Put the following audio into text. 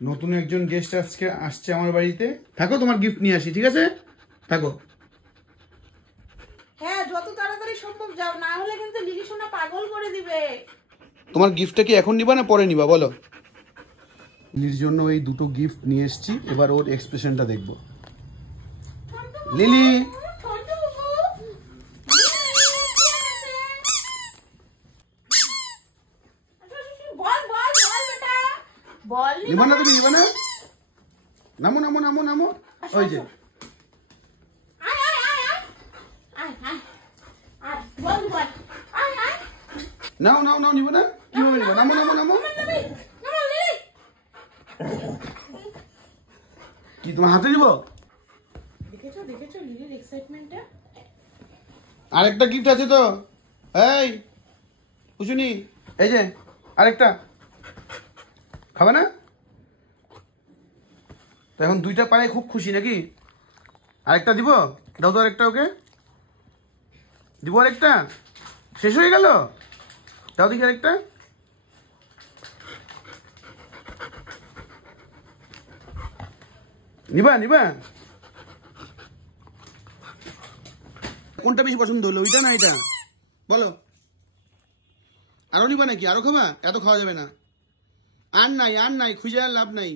নতুন একজন গেস্ট আজকে আসছে আমার বাড়িতে। থাকো, তোমার গিফট নিয়ে আসি, ঠিক আছে? থাকো। হ্যাঁ, যত তাড়াতাড়ি সম্ভব যাও, না হলে কিন্তু লিলি সোনা পাগল করে দিবে। তোমার গিফটটা কি এখন নিবা না পরে নিবা বলো? লিলির জন্য এই দুটো গিফট নিয়ে এসেছি, এবার ওর এক্সপ্রেশনটা দেখবো। লিলি, নিবা না তুমি? নিবা না? নামো নামো নামো নামো। ওই যে নাও নাও নাও, নিবা না? কিভাবে নিবা? নামো নামো নামো। কি তোমার হাতে দিব? দেখেছো দেখেছো লিলির এক্সাইটমেন্টটা? আরেকটা গিফট আছে তো। এই কুসুনি, এই যে আরেকটা। খাবে না? তো এখন দুইটা পায়ে খুব খুশি নাকি? আরেকটা দিব? দাও তো আরেকটা ওকে। দিব আরেকটা? শেষ হয়ে গেল? দাও দেখি আরেকটা। নিবা নিবা? কোনটা বেশি পছন্দ হলো, ওইটা না এটা? বলো। আরো নিবা নাকি? আরো খাবা? এত খাওয়া যাবে না। আর নাই, আর নাই, খুঁজে আর লাভ নাই।